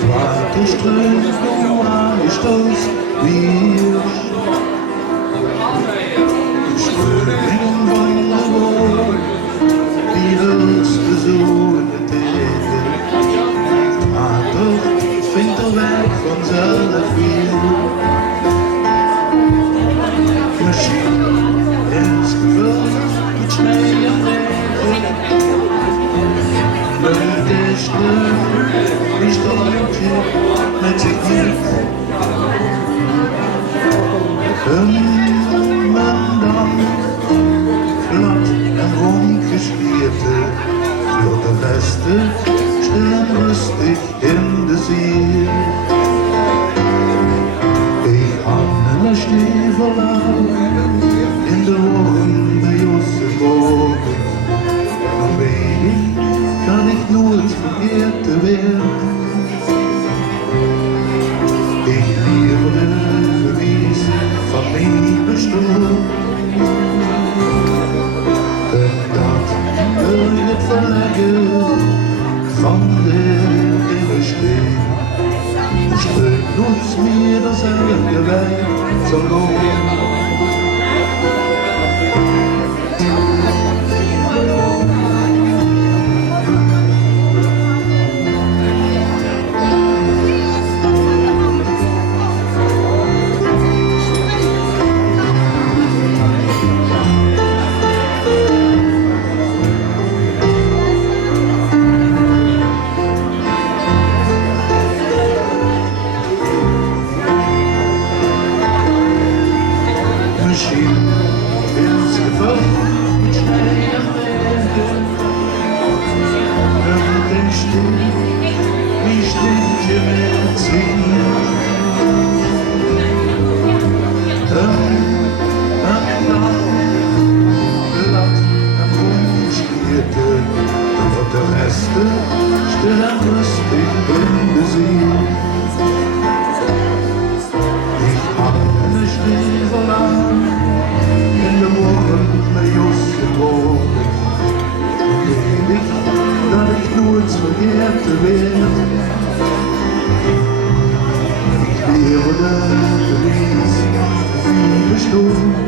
Zwarte Strömung ist das Bier. Springen Wanderung, die höchste Sonne Täter. Vater fängt der Weg von seiner Bier. Maschine ins Gewölk mit Schnee am Regen. Weil der Schnee nicht heute mit sich nicht. Wenn man dann glatt und rumgeschmierte, für die Reste stehen rüstig in der See. Ich hab ne Stiefel an, in der Wochen bei Jussi Morgen. Und wenig kann ich nur ins Verkehrte werden. Ich liebe den Beweis von mir bestimmt. Und das will ich nicht verlegen, von der ich stehe. Stück nutzt mir das ewige Weg zur Lohn. Maschinen ins Gewölk mit Schnee am Regen. Und den Stich, wie Stiche mit Ziehen. Dann glatt am Rumgeschmierte, aber der Reste still am Rüstig in der See. Ich hab ne Stiefel an, in der Wochen bei Jussi Morgen. Wenig, dass ich nur ins Verkehrte werd. Ich lebe den Beweis, viele Stunden.